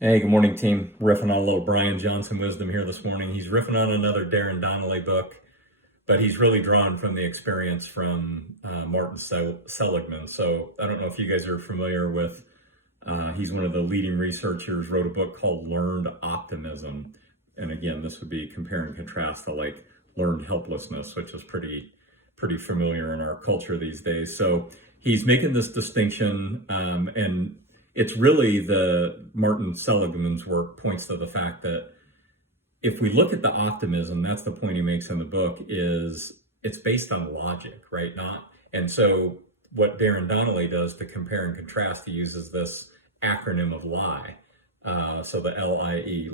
Hey, good morning, team. Riffing on a little Brian Johnson wisdom here this morning. He's riffing on another Darren Donnelly book, but he's really drawn from the experience from Martin Seligman. So I don't know if you guys are familiar with, he's one of the leading researchers, wrote a book called Learned Optimism. And again, this would be compare and contrast to like learned helplessness, which is pretty familiar in our culture these days. So he's making this distinction, and it's really the Martin Seligman's work points to the fact that if we look at the optimism, that's the point he makes in the book, is it's based on logic, right? And so what Darren Donnelly does to compare and contrast, he uses this acronym of LIE. So the LIE,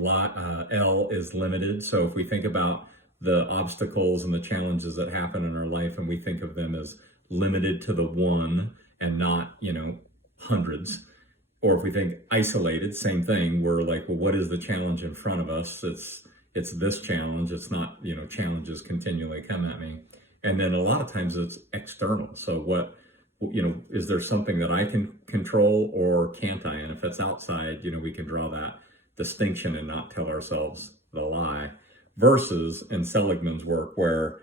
L is limited. So if we think about the obstacles and the challenges that happen in our life, and we think of them as limited to the one and not, hundreds. Or if we think isolated, same thing. We're like, well, what is the challenge in front of us? It's this challenge. It's not, challenges continually come at me. And then a lot of times it's external. So is there something that I can control or can't I? And if it's outside, we can draw that distinction and not tell ourselves the lie. Versus in Seligman's work, where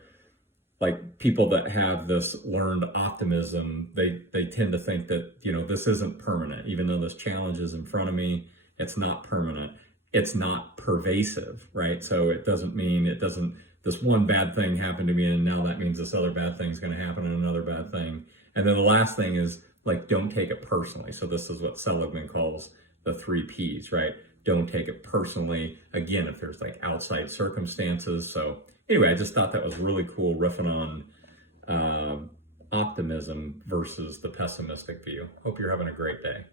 like people that have this learned optimism, they tend to think that, this isn't permanent. Even though this challenge is in front of me, it's not permanent. It's not pervasive, right? So this one bad thing happened to me and now that means this other bad thing is going to happen and another bad thing. And then the last thing is like, don't take it personally. So this is what Seligman calls the 3 Ps, right? Don't take it personally. Again, if there's like outside circumstances. So anyway, I just thought that was really cool, riffing on optimism versus the pessimistic view. Hope you're having a great day.